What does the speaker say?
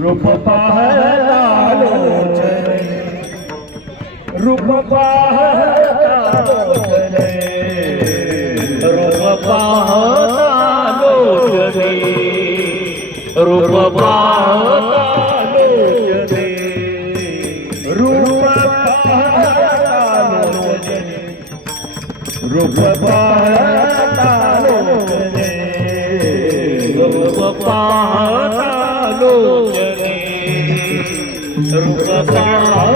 रूप पाहता लोचने, रूप पाहता लोचने, रूप पाहता लोचने, रूप पाहता लोचने, रूप पाहता लोचने, रूप पाहता लोचने, रूप पाहता लोचने, रूप पाहता